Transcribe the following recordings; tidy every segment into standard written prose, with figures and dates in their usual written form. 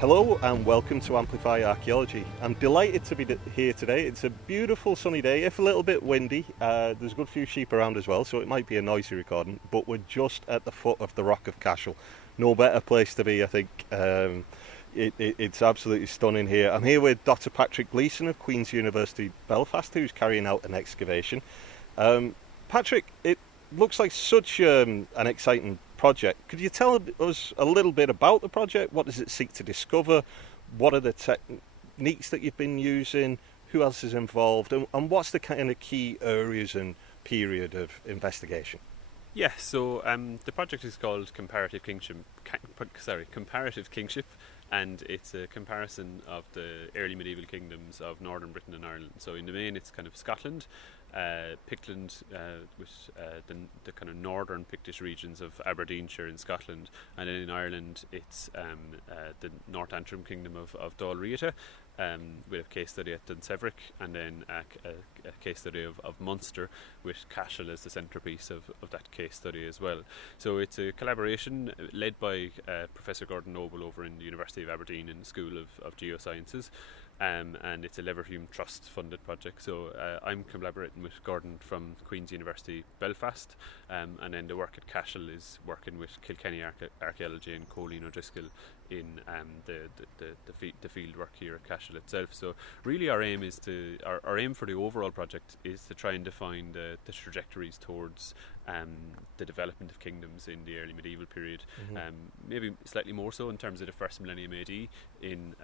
Hello and welcome to Amplify Archaeology. I'm delighted to be here today. It's a beautiful sunny day, if a little bit windy. There's a good few sheep around as well, so it might be a noisy recording, but we're just at the foot of the rock of Cashel. No better place to be, I think. It's absolutely stunning here. I'm here with Dr. Patrick Gleeson of Queen's University Belfast, who's carrying out an excavation. Patrick, it looks like such an exciting project. Could you tell us a little bit about the project? What does it seek to discover? What are the techniques that you've been using? Who else is involved? And what's the kind of key areas and period of investigation? Yeah, so the project is called Comparative Kingship, and it's a comparison of the early medieval kingdoms of northern Britain and Ireland. So in the main, it's kind of Scotland, Pictland, with the kind of northern Pictish regions of Aberdeenshire in Scotland, and then in Ireland, it's the North Antrim kingdom of Dál Riata, with a case study at Dunseverick, and then a case study of Munster, with Cashel as the centrepiece of that case study as well. So it's a collaboration led by Professor Gordon Noble over in the University of Aberdeen in the School of Geosciences, and it's a Leverhulme Trust funded project. So I'm collaborating with Gordon from Queen's University Belfast, and then the work at Cashel is working with Kilkenny Archaeology and Colleen O'Driscoll in the field work here at Cashel itself. So really our aim for the overall project is to try and define the trajectories towards the development of kingdoms in the early medieval period, maybe slightly more so in terms of the first millennium AD in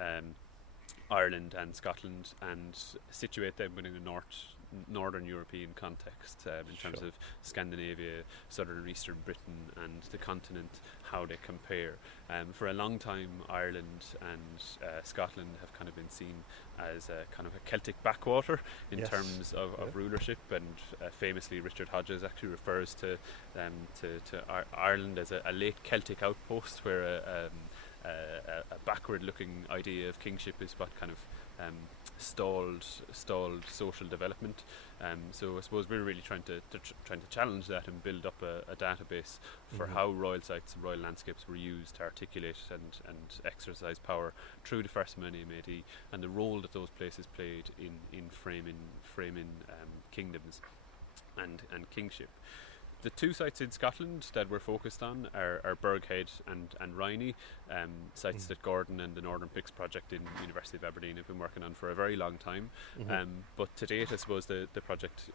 Ireland and Scotland, and situate them within a northern European context, in terms of Scandinavia, southern and eastern Britain, and the continent, how they compare. For a long time, Ireland and Scotland have kind of been seen as a kind of a Celtic backwater in terms of rulership, and famously Richard Hodges actually refers to Ireland as a late Celtic outpost, where a backward-looking idea of kingship is what kind of stalled social development. So I suppose we're really trying to challenge that and build up a database for how royal sites and royal landscapes were used to articulate and exercise power through the first millennium AD, and the role that those places played in framing kingdoms and kingship. The two sites in Scotland that we're focused on are Burghead and Riney, sites that Gordon and the Northern Picts project in the University of Aberdeen have been working on for a very long time. But to date, I suppose the project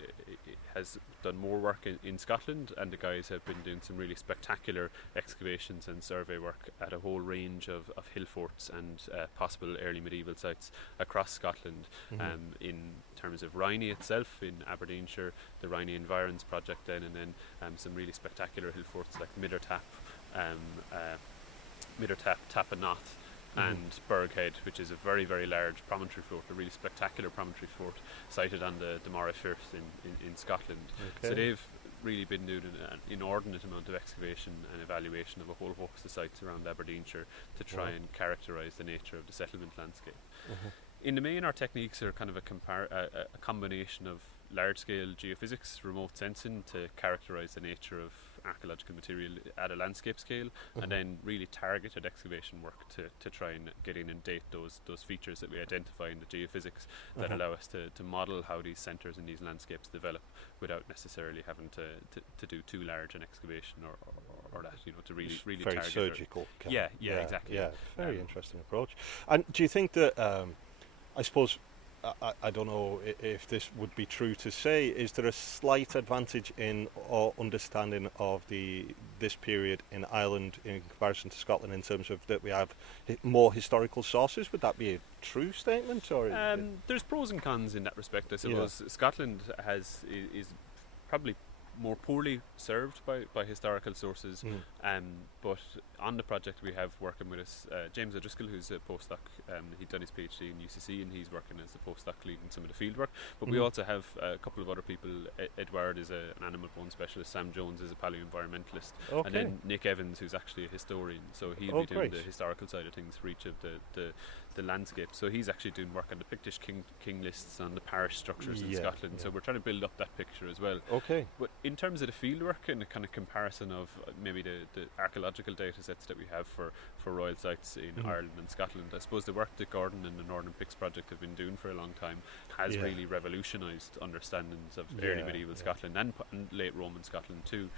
has done more work in Scotland, and the guys have been doing some really spectacular excavations and survey work at a whole range of hill forts and possible early medieval sites across Scotland. In terms of Riney itself in Aberdeenshire, the Riney Environs project then, and then some really spectacular hill forts like Mittertap, Tapanath, and Burghead, which is a very, very large promontory fort, a really spectacular promontory fort sited on the Mara Firth in Scotland. So they've really been doing an inordinate amount of excavation and evaluation of a whole host of sites around Aberdeenshire to try and characterise the nature of the settlement landscape. In the main, our techniques are kind of a combination of large-scale geophysics, remote sensing to characterise the nature of archaeological material at a landscape scale, and then really targeted excavation work to try and get in and date those features that we identify in the geophysics that allow us to model how these centres and these landscapes develop without necessarily having to do too large an excavation or that, to really very target surgical. Exactly. Yeah, very interesting approach. And do you think that I suppose, I don't know if this would be true to say, is there a slight advantage in our understanding of this period in Ireland in comparison to Scotland, in terms of that we have more historical sources? Would that be a true statement? Or there's pros and cons in that respect, I suppose. Scotland is probably more poorly served by historical sources, but on the project we have working with us James O'Driscoll, who's a postdoc. He'd done his PhD in UCC and he's working as a postdoc leading some of the field work, but we also have a couple of other people. Edward is an animal bone specialist, Sam Jones is a paleoenvironmentalist, and then Nick Evans, who's actually a historian, so he'll be doing the historical side of things for each of the the landscape. So he's actually doing work on the Pictish king lists on the parish structures in Yeah, Scotland. yeah. So we're trying to build up that picture as well. Okay. But in terms of the fieldwork and the kind of comparison of maybe the archaeological data sets that we have for royal sites in Ireland and Scotland, I suppose the work that Gordon and the Northern Picts Project have been doing for a long time has really revolutionised understandings of early medieval Scotland and late Roman Scotland too.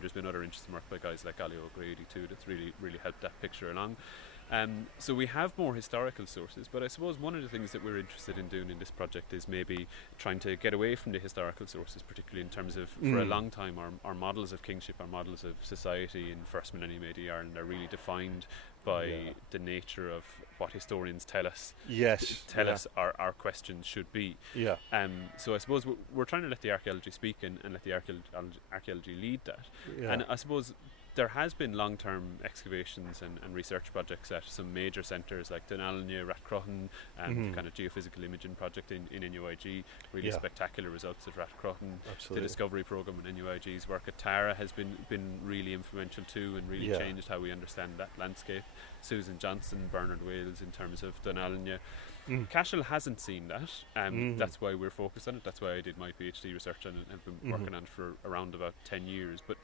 There's been other interesting work by guys like Palaeoecology too that's really helped that picture along. So we have more historical sources, but I suppose one of the things that we're interested in doing in this project is maybe trying to get away from the historical sources, particularly in terms of, for a long time, our models of kingship, our models of society in first millennium AD Ireland are really defined by the nature of what historians tell us. Tell us our questions should be. So I suppose we're trying to let the archaeology speak and let the archaeology lead that. And I suppose there has been long-term excavations and research projects at some major centres like Dunalnia, Rathcroghan, the kind of geophysical imaging project in NUIG, really spectacular results at Rathcroghan. The discovery programme in NUIG's work at Tara has been really influential too, and really changed how we understand that landscape. Susan Johnson, Bernard Wales in terms of Dunalnia. Cashel hasn't seen that, that's why we're focused on it. That's why I did my PhD research on it and have been working on it for around about 10 years. But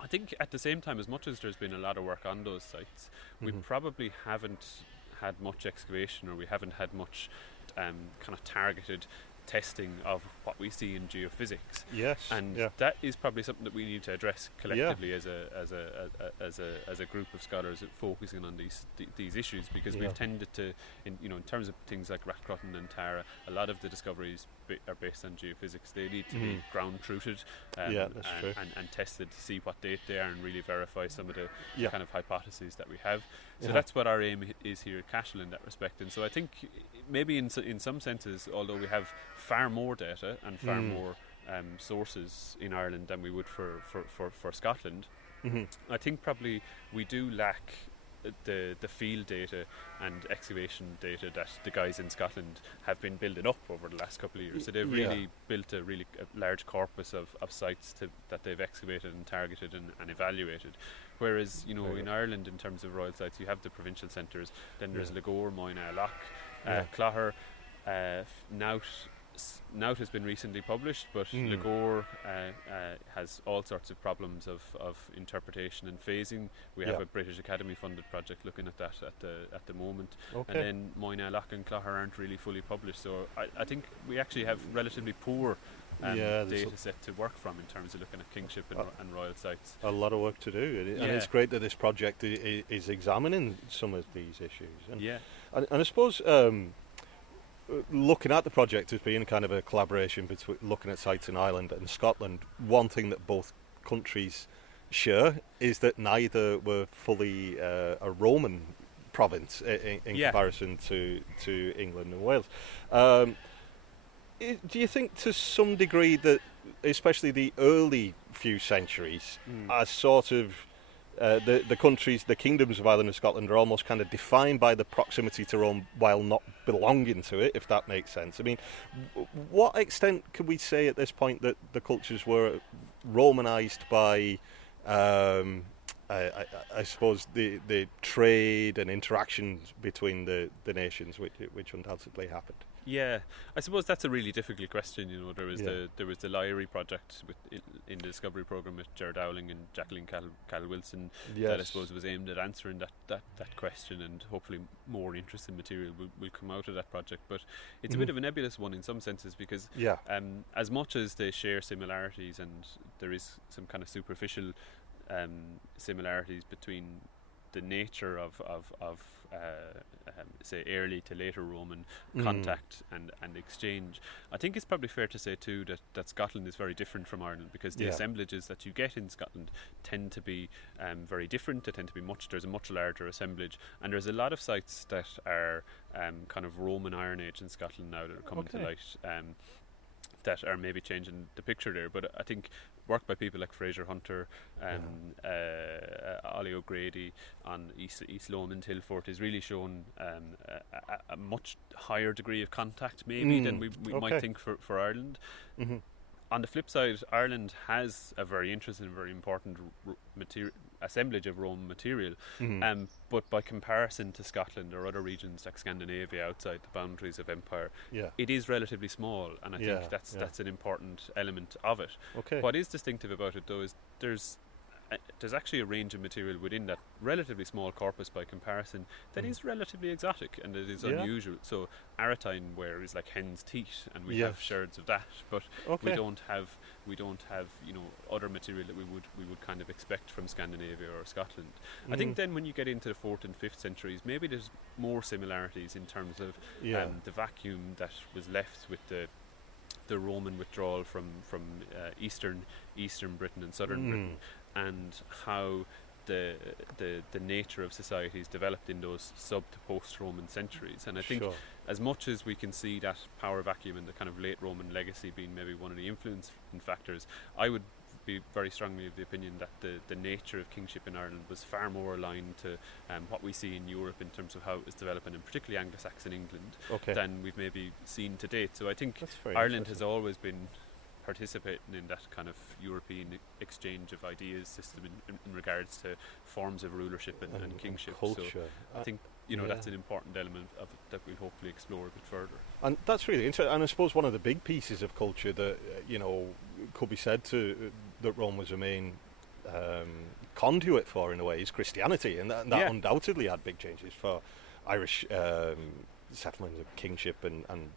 I think at the same time, as much as there's been a lot of work on those sites, we probably haven't had much excavation, or we haven't had much kind of targeted testing of what we see in geophysics. That is probably something that we need to address collectively as a group of scholars focusing on these issues, because we've tended to, in terms of things like Rathcroghan and Tara, a lot of the discoveries are based on geophysics. They need to be ground truthed and tested to see what date they are and really verify some of the kind of hypotheses that we have. So that's what our aim is here at Cashel in that respect. And so I think maybe in some senses, although we have far more data and far more sources in Ireland than we would for Scotland, I think probably we do lack the field data and excavation data that the guys in Scotland have been building up over the last couple of years. So they've really built a large corpus of sites that they've excavated and targeted and evaluated. Whereas, in Ireland, in terms of royal sites, you have the provincial centres, then there's Lagore, Moyna, Loch, Clogher, Nout has been recently published, but Lagore has all sorts of problems of interpretation and phasing. We have a British Academy funded project looking at that at the moment. And then Moyna, Loch and Clogher aren't really fully published, so I think we actually have relatively poor data set to work from in terms of looking at kingship and royal sites. A lot of work to do, and it's great that this project is examining some of these issues. And I suppose looking at the project as being kind of a collaboration between looking at sites in Ireland and Scotland, one thing that both countries share is that neither were fully a Roman province in comparison to England and Wales. Do you think to some degree that especially the early few centuries are sort of the countries, the kingdoms of Ireland and Scotland are almost kind of defined by the proximity to Rome while not belonging to it, if that makes sense? I mean, what extent can we say at this point that the cultures were Romanized by, I suppose, the trade and interactions between the nations, which undoubtedly happened? Yeah, I suppose that's a really difficult question. There was the Lyre project in the discovery programme with Ger Dowling and Jacqueline Cal Wilson that I suppose was aimed at answering that question, and hopefully more interesting material will come out of that project. But it's a bit of a nebulous one in some senses, because as much as they share similarities and there is some kind of superficial similarities between the nature of say early to later Roman contact and exchange, I think it's probably fair to say too that Scotland is very different from Ireland, because the assemblages that you get in Scotland tend to be very different. They tend to be there's a much larger assemblage, and there's a lot of sites that are kind of Roman Iron Age in Scotland now that are coming to light, that are maybe changing the picture there. But I think work by people like Fraser Hunter, Ollie O'Grady on East Lomond, Hillfort is really shown a much higher degree of contact maybe than we might think for Ireland. On the flip side, Ireland has a very interesting, very important assemblage of Roman material. Mhm. But by comparison to Scotland or other regions like Scandinavia outside the boundaries of empire, Yeah. it is relatively small, and I Yeah, think that's yeah. that's an important element of it. Okay. What is distinctive about it, though, is there's actually a range of material within that relatively small corpus by comparison that is relatively exotic and it is Yeah. unusual. So Aretine ware is like hen's teeth, and we have Yes. shards of that, but Okay. we don't have other material that we would kind of expect from Scandinavia or Scotland. I think then when you get into the 4th and 5th centuries, maybe there's more similarities in terms of Yeah. the vacuum that was left with the Roman withdrawal from eastern Britain and southern Britain, and how the nature of societies developed in those sub to post Roman centuries. And I think Sure. as much as we can see that power vacuum and the kind of late Roman legacy being maybe one of the influencing factors, I would be very strongly of the opinion that the nature of kingship in Ireland was far more aligned to what we see in Europe in terms of how it was developing, and particularly Anglo-Saxon England, Okay. than we've maybe seen to date. So I think That's very Ireland has interesting. always been participating in that kind of European exchange of ideas system in regards to forms of rulership and kingship. culture. So I think yeah. that's an important element of it that we'll hopefully explore a bit further. And that's really interesting. And I suppose one of the big pieces of culture that could be said to that Rome was a main conduit for in a way is Christianity, and that Yeah. undoubtedly had big changes for Irish settlement of kingship and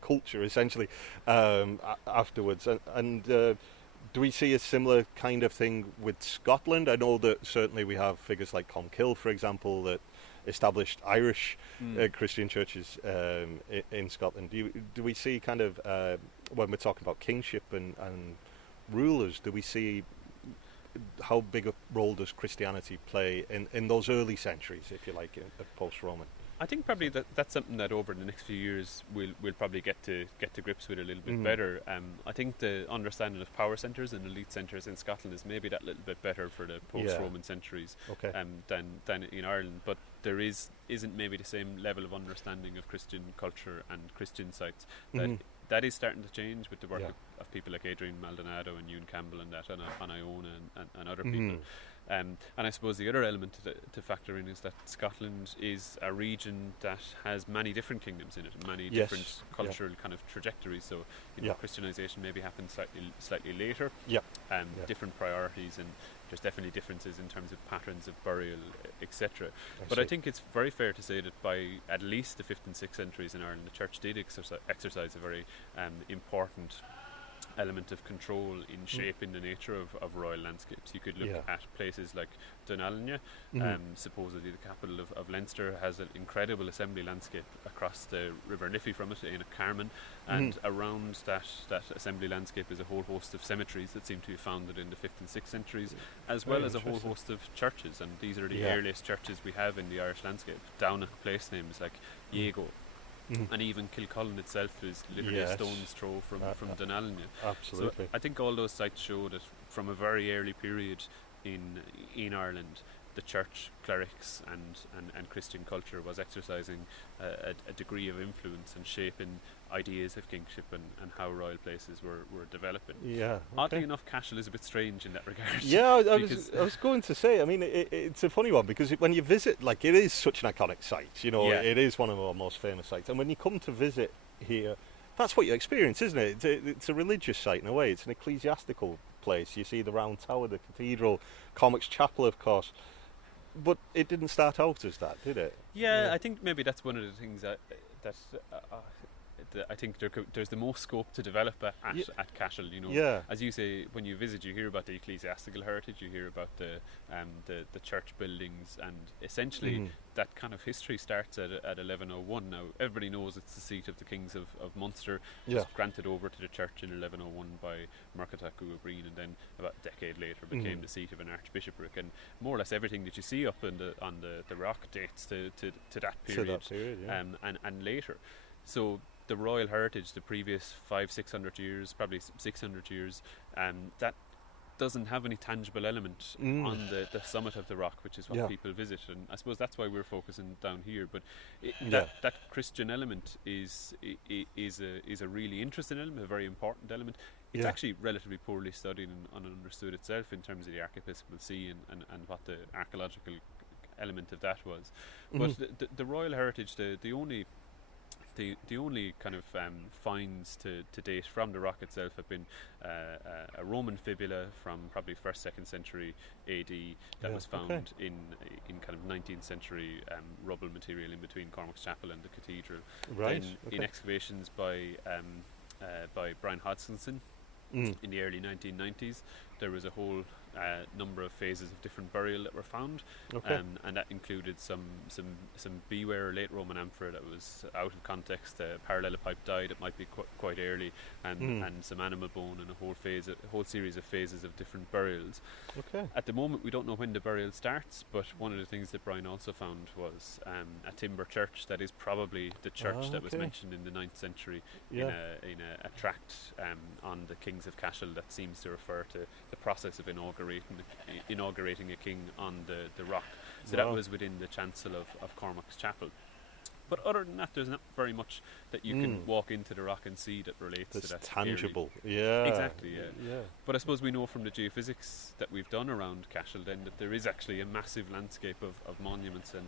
culture essentially afterwards. And do we see a similar kind of thing with Scotland? I know that certainly we have figures like Clonkill, for example, that established Irish Christian churches in Scotland. Do we see kind of when we're talking about kingship and rulers, do we see how big a role does Christianity play in those early centuries, if you like, of post-Roman? I think probably that's something that over the next few years we'll probably get to grips with a little bit better. I think the understanding of power centres and elite centres in Scotland is maybe that little bit better for the post-Roman centuries Okay. than in Ireland, but there isn't maybe the same level of understanding of Christian culture and Christian sites that is starting to change with the work of people like Adrian Maldonado and Ewan Campbell and that, and Iona and other people. And I suppose the other element to factor in is that Scotland is a region that has many different kingdoms in it, and many different cultural kind of trajectories. So Christianization maybe happened slightly later. Different priorities, and there's definitely differences in terms of patterns of burial, etc. But I think it's very fair to say that by at least the 5th and 6th centuries in Ireland, the church did exercise a very important element of control in shaping the nature of royal landscapes. You could look at places like Dunallen, supposedly the capital of Leinster, has an incredible assembly landscape across the River Liffey from it, in Carman, and around that assembly landscape is a whole host of cemeteries that seem to be founded in the 5th and 6th centuries, as well as a whole host of churches, and these are the earliest churches we have in the Irish landscape, down at place names like Yeago. And even Kilcullen itself is literally a stone's throw from Dunallen. Absolutely. So I think all those sites show that from a very early period in Ireland, the church, clerics and Christian culture was exercising a degree of influence and shaping ideas of kingship and how royal places were developing. Oddly enough, Cashel is a bit strange in that regard. I was going to say, I mean, it's a funny one because when you visit, like, it is such an iconic site, it is one of our most famous sites, and when you come to visit here, that's what you experience, isn't it? It's a religious site in a way. It's an ecclesiastical place. You see the round tower, the cathedral, Cormac's Chapel, of course. But it didn't start out as that, did it? I think maybe that's one of the things that I think there's the most scope to develop at Cashel. As you say, when you visit, you hear about the ecclesiastical heritage, you hear about the church buildings, and essentially that kind of history starts at 1101. Now everybody knows it's the seat of the kings of Munster. It was granted over to the church in 1101 by Murchatac Uabreen, and then about a decade later became the seat of an archbishopric. And more or less everything that you see up on the rock dates to that period, and later. So the royal heritage, the previous 500-600 years, probably 600 years, that doesn't have any tangible element on the summit of the rock, which is what people visit, and I suppose that's why we're focusing down here. But that Christian element is a really interesting element, a very important element. it's actually relatively poorly studied and understood itself in terms of the Archaeepiscopal See and what the archaeological element of that was. But the royal heritage, the only kind of finds to date from the rock itself have been a Roman fibula from probably 1st, 2nd century AD that was found in kind of 19th century rubble material in between Cormac's Chapel and the cathedral. Right. Then in excavations by Brian Hodgkinson in the early 1990s, there was a whole number of phases of different burial that were found, and that included some beware late Roman amphora that was out of context, a parallelopipe die that might be quite early, and some animal bone, and a whole series of phases of different burials. At the moment, we don't know when the burial starts, but one of the things that Brian also found was a timber church that is probably the church that was mentioned in the 9th century in a tract on the kings of Cashel that seems to refer to the process of inaugurating a king on the rock. So that was within the chancel of Cormac's Chapel. But other than that, there's not very much that you can walk into the rock and see that relates to that. Tangible. Area. Exactly, yeah. But I suppose we know from the geophysics that we've done around Cashel then that there is actually a massive landscape of monuments and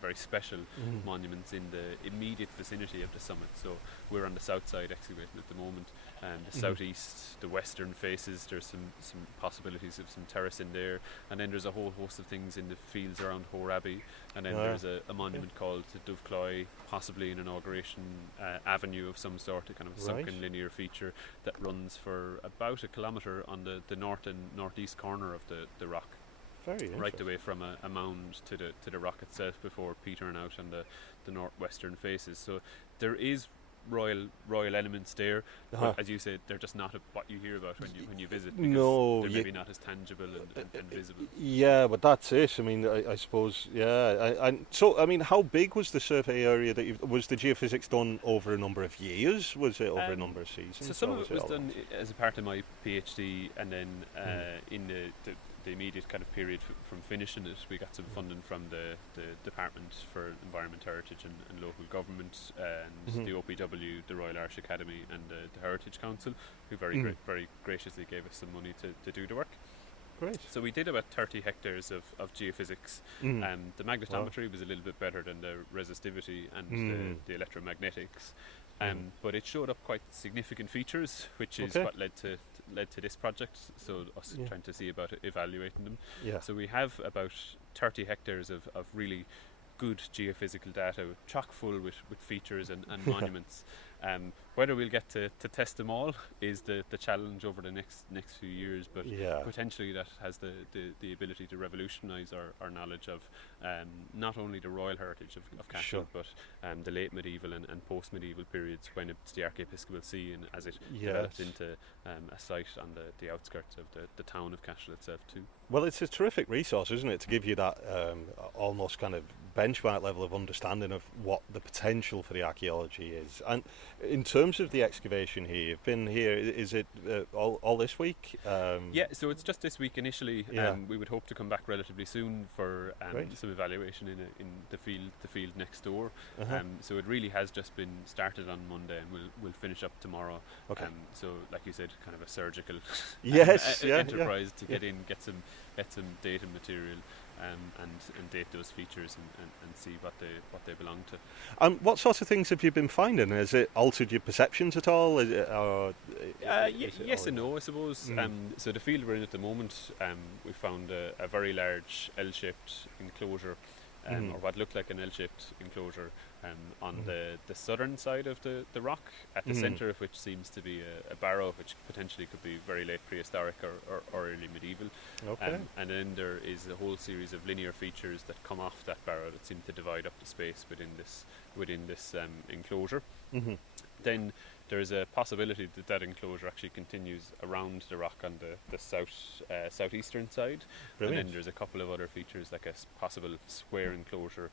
very special monuments in the immediate vicinity of the summit. So we're on the south side excavating at the moment, and the southeast, the western faces, there's some possibilities of some terrace in there, and then there's a whole host of things in the fields around Hoare Abbey, and then there's a monument called Dovecloy, possibly an inauguration avenue of some sort, a kind of sunken linear feature that runs for about 1 kilometre on the north and northeast corner of the rock. Very right away from a mound to the rock itself before petering out on the northwestern faces. So there is royal elements there, but as you said, they're just not what you hear about when you visit, because they're maybe not as tangible and visible. Yeah, but that's it. I mean, I suppose, so, I mean, how big was the survey area that was the geophysics done over a number of years? Was it over a number of seasons? So some of it was done as a part of my PhD, and then in the immediate kind of period from finishing it, we got some funding from the Department for Environment, Heritage and Local Government, and the OPW, the Royal Irish Academy, and the Heritage Council, who very graciously gave us some money to do the work. Great. So we did about 30 hectares of geophysics. The magnetometry was a little bit better than the resistivity and the electromagnetics. But it showed up quite significant features, which is what led to this project, so us trying to see about evaluating them. So we have about 30 hectares of really good geophysical data, chock full with features and monuments. Whether we'll get to test them all is the challenge over the next few years, but potentially that has the ability to revolutionise our knowledge of not only the royal heritage of Cashel, but the late medieval and post-medieval periods, when it's the Archaeepiscopal See, and as it developed into a site on the outskirts of the town of Cashel itself too. Well, it's a terrific resource, isn't it, to give you that almost kind of benchmark level of understanding of what the potential for the archaeology is. And in terms of the excavation here, you've been here, is it all this week? So it's just this week initially. We would hope to come back relatively soon for some evaluation in the field next door. So it really has just been started on Monday, and we'll finish up tomorrow. So like you said, kind of a surgical enterprise to get in, get some data material, and date those features and see what they belong to. And what sorts of things have you been finding? Has it altered your perceptions at all? Is it, yes and no, I suppose. So the field we're in at the moment, we found a very large L-shaped enclosure, or what looked like an L-shaped enclosure on the southern side of the rock, at the centre of which seems to be a barrow, which potentially could be very late prehistoric or early medieval. And then there is a whole series of linear features that come off that barrow that seem to divide up the space within this enclosure. Then there is a possibility that enclosure actually continues around the rock on the southeastern side. Brilliant. And then there's a couple of other features, like a possible square enclosure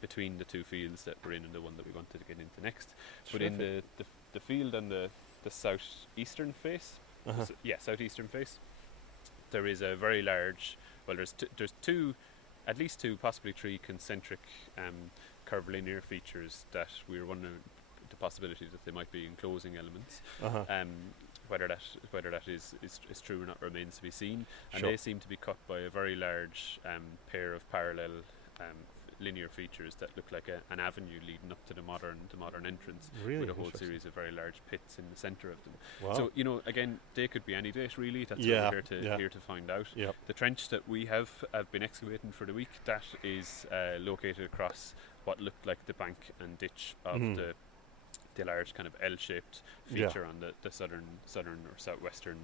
between the two fields that we're in and the one that we wanted to get into next. But in the field on the southeastern face, southeastern face, there is a very large, there's at least two, possibly three concentric curvilinear features that we're wondering the possibility that they might be enclosing elements. whether that is true or not remains to be seen. And Sure. they seem to be cut by a very large pair of parallel linear features that look like an avenue leading up to the modern entrance, Really with a whole interesting. series of very large pits in the centre of them. Wow. So again, they could be any date really. That's Yeah, what we're yeah. here to find out. Yep. The trench that we have been excavating for the week, that is located across what looked like the bank and ditch of the large kind of L-shaped feature on the southern or southwestern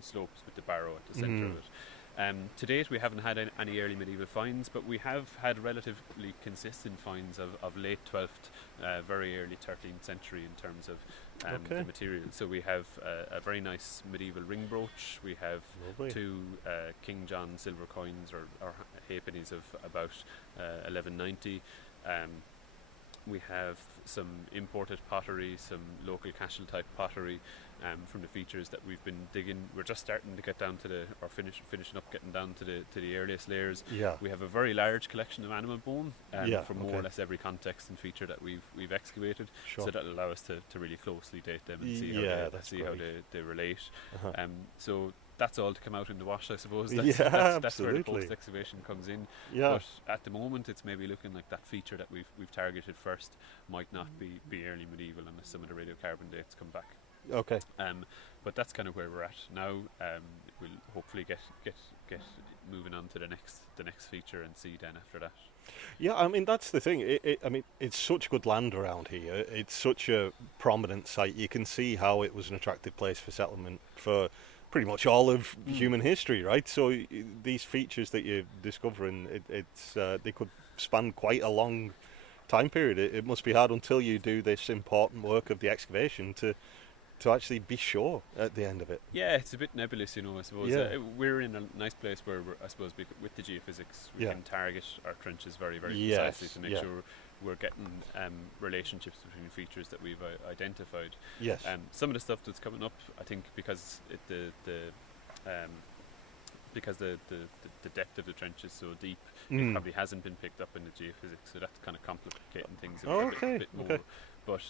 slopes, with the barrow at the centre of it. To date, we haven't had any early medieval finds, but we have had relatively consistent finds of late 12th, very early 13th century in terms of the material. So we have a very nice medieval ring brooch. We have Lovely. 2 King John silver coins or halfpennies of about 1190. We have some imported pottery, some local Cashel type pottery from the features that we've been digging. We're just starting to get down to finishing up getting down to the earliest layers. Yeah. We have a very large collection of animal bone from more or okay. less every context and feature that we've excavated. Sure. So that'll allow us to really closely date them and see how they relate. Uh-huh. So that's all to come out in the wash, I suppose. Yeah, That's where the absolutely. post-excavation comes in. Yeah. But at the moment, it's maybe looking like that feature that we've targeted first might not be early medieval unless some of the radiocarbon dates come back. Okay. But that's kind of where we're at now. We'll hopefully get moving on to the next feature and see then after that. Yeah, I mean, that's the thing. I mean, it's such good land around here. It's such a prominent site. You can see how it was an attractive place for settlement for pretty much all of human history, right? So these features that you're discovering, they could span quite a long time period. It must be hard until you do this important work of the excavation to actually be sure at the end of it. Yeah, it's a bit nebulous, I suppose. Yeah. We're in a nice place where I suppose with the geophysics we can target our trenches very, very precisely to make sure we're getting relationships between features that we've identified. Yes. Some of the stuff that's coming up, I think, because the depth of the trench is so deep, it probably hasn't been picked up in the geophysics, so that's kind of complicating things a bit more. But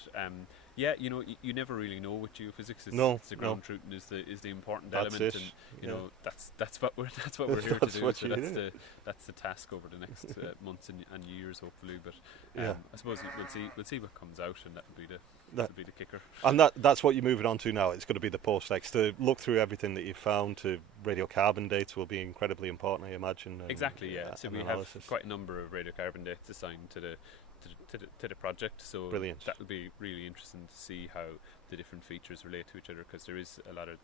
you never really know with geophysics. It's the ground truthing is the important element, and that's what we're here to do. So that's the task over the next months and years, hopefully. But I suppose we'll see what comes out, and that'll be the kicker. And that's what you're moving on to now. It's going to be the post-ex, to look through everything that you've found. To radiocarbon dates will be incredibly important, I imagine. Exactly, yeah. So we have quite a number of radiocarbon dates assigned to the project, so Brilliant. That'll be really interesting to see how the different features relate to each other, because there is a lot of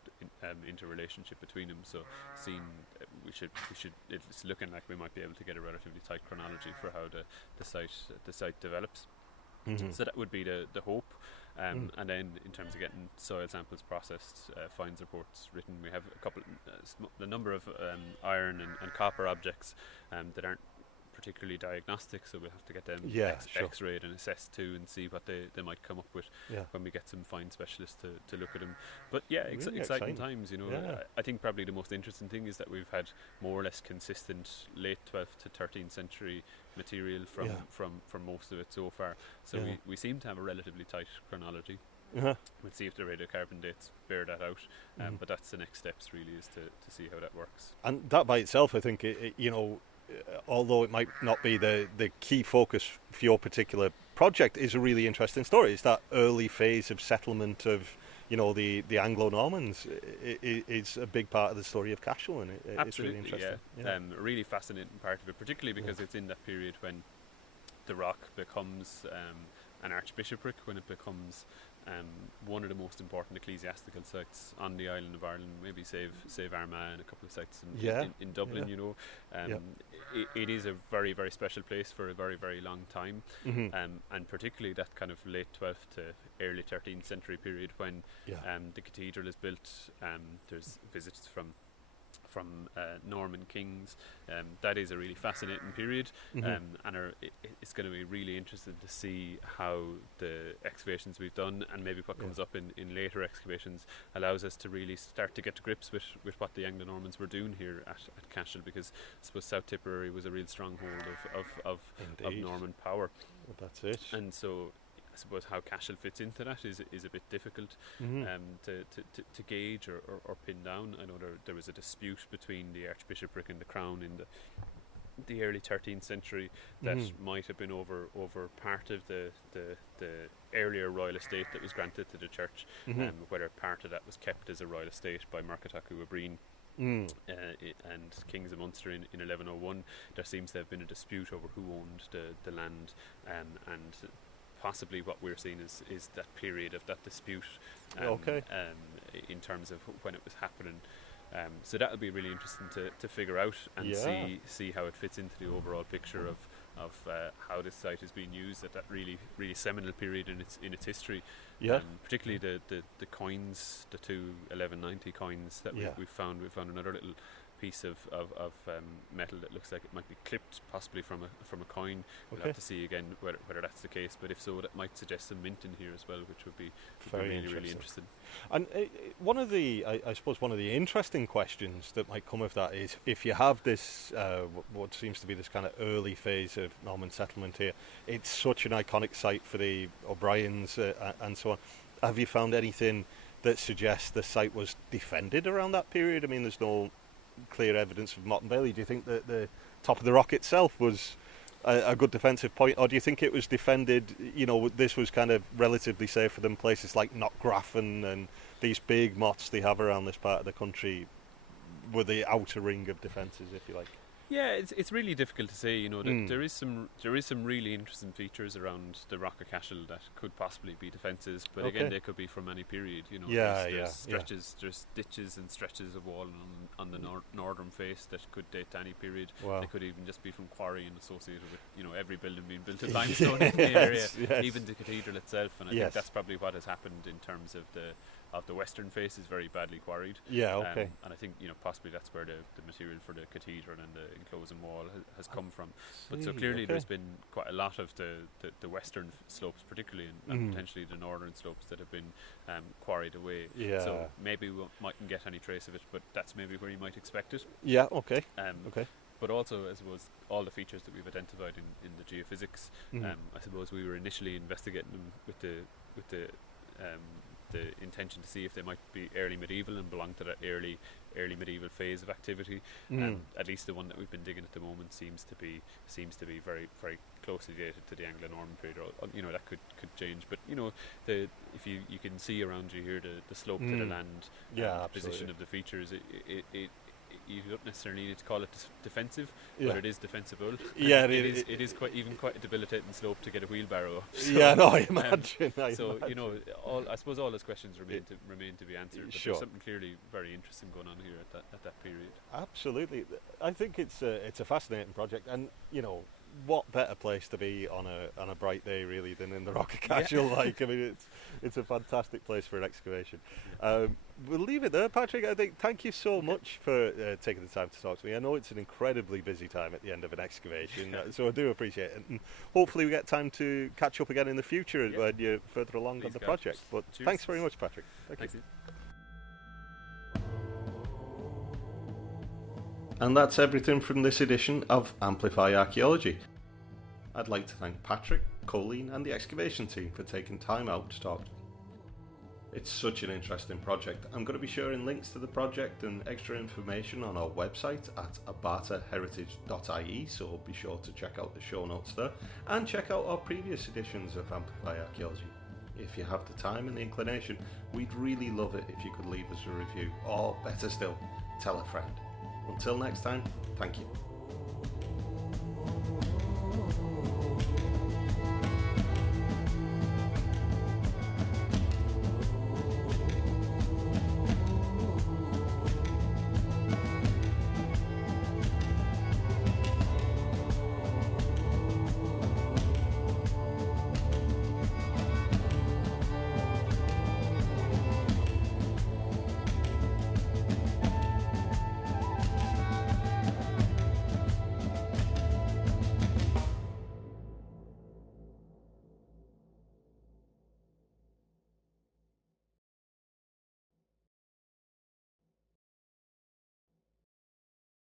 interrelationship between them. So it's looking like we might be able to get a relatively tight chronology for how the site develops. So that would be the hope. And then in terms of getting soil samples processed, finds reports written, we have a number of iron and copper objects that aren't particularly diagnostic, so we'll have to get them x-rayed and assessed too, and see what they might come up with when we get some find specialists to look at them. But really exciting times, I think probably the most interesting thing is that we've had more or less consistent late 12th to 13th century material from most of it so far, so we seem to have a relatively tight chronology. We'll see if the radiocarbon dates bear that out, but that's the next steps really, is to see how that works. And that by itself, I think, although it might not be the key focus for your particular project, is a really interesting story. It's that early phase of settlement of, the Anglo-Normans. It's a big part of the story of Cashel, and it's really interesting. A really fascinating part of it, particularly because it's in that period when the rock becomes an archbishopric, when it becomes one of the most important ecclesiastical sites on the island of Ireland, maybe save Armagh and a couple of sites in Dublin. It is a very, very special place for a very, very long time, and particularly that kind of late 12th to early 13th century period when the cathedral is built. There's visits from Norman kings. That is a really fascinating period, and it's going to be really interesting to see how the excavations we've done, and maybe what comes up in later excavations, allows us to really start to get to grips with what the Anglo-Normans were doing here at Cashel, because I suppose South Tipperary was a real stronghold of Norman power. Well, that's it. And so I suppose how Cashel fits into that is a bit difficult to gauge or pin down. I know there was a dispute between the archbishopric and the crown in the early 13th century that might have been over part of the earlier royal estate that was granted to the church, whether part of that was kept as a royal estate by Murchatacu O'Brien and Kings of Munster in 1101. There seems to have been a dispute over who owned the land, and possibly what we're seeing is that period of that dispute in terms of when it was happening. So that'll be really interesting to figure out and see how it fits into the overall picture of how this site is being used at that really seminal period in its history. Particularly the coins, the two 1190 coins that we found. We found another little piece of metal that looks like it might be clipped, possibly from a coin. We'll have to see again whether that's the case, but if so, that might suggest some mint in here as well, which would be really interesting. And one of the interesting questions that might come of that is, if you have this what seems to be this kind of early phase of Norman settlement here, it's such an iconic site for the O'Briens and so on. Have you found anything that suggests the site was defended around that period? I mean, there's no clear evidence of Motte and Bailey. Do you think that the top of the rock itself was a good defensive point, or do you think it was defended, this was kind of relatively safe for them? Places like Knockgraffan and these big mottes they have around this part of the country were the outer ring of defences, if you like. Yeah, it's really difficult to say. There is some really interesting features around the Rock of Cashel that could possibly be defences, but again, they could be from any period. There's stretches, there's ditches and stretches of wall on the northern face that could date to any period. Wow. They could even just be from quarry and associated with every building being built of limestone in the area, even the cathedral itself. And I think that's probably what has happened in terms of the western face is very badly quarried. And I think possibly that's where the material for the cathedral and the enclosing wall has come from. But so clearly there's been quite a lot of the western slopes, particularly, and potentially the northern slopes that have been quarried away. So maybe we mightn't get any trace of it, but that's maybe where you might expect it. But also, I suppose, all the features that we've identified in the geophysics, I suppose we were initially investigating them with the intention to see if they might be early medieval and belong to that early medieval phase of activity. At least the one that we've been digging at the moment seems to be very very closely dated to the Anglo-Norman period. That could change, but if you can see around you here the slope to the land, the position of the features, you don't necessarily need to call it defensive, but it is defensible. It is quite a debilitating slope to get a wheelbarrow up. I imagine. I suppose all those questions remain to be answered. But there's something clearly very interesting going on here at that period. Absolutely, I think it's a fascinating project, and what better place to be on a bright day really than in the Rock of Cashel? It's a fantastic place for an excavation. We'll leave it there, Patrick. I think thank you so much for taking the time to talk to me. I know it's an incredibly busy time at the end of an excavation, so I do appreciate it, and hopefully we get time to catch up again in the future when you're further along on the project. But thanks very much, Patrick. Thank you. And that's everything from this edition of Amplify Archaeology. I'd like to thank Patrick, Colleen and the excavation team for taking time out to talk to me. It's such an interesting project. I'm going to be sharing links to the project and extra information on our website at abartaheritage.ie, so be sure to check out the show notes there and check out our previous editions of Amplify Archaeology. If you have the time and the inclination, we'd really love it if you could leave us a review, or better still, tell a friend. Until next time, thank you.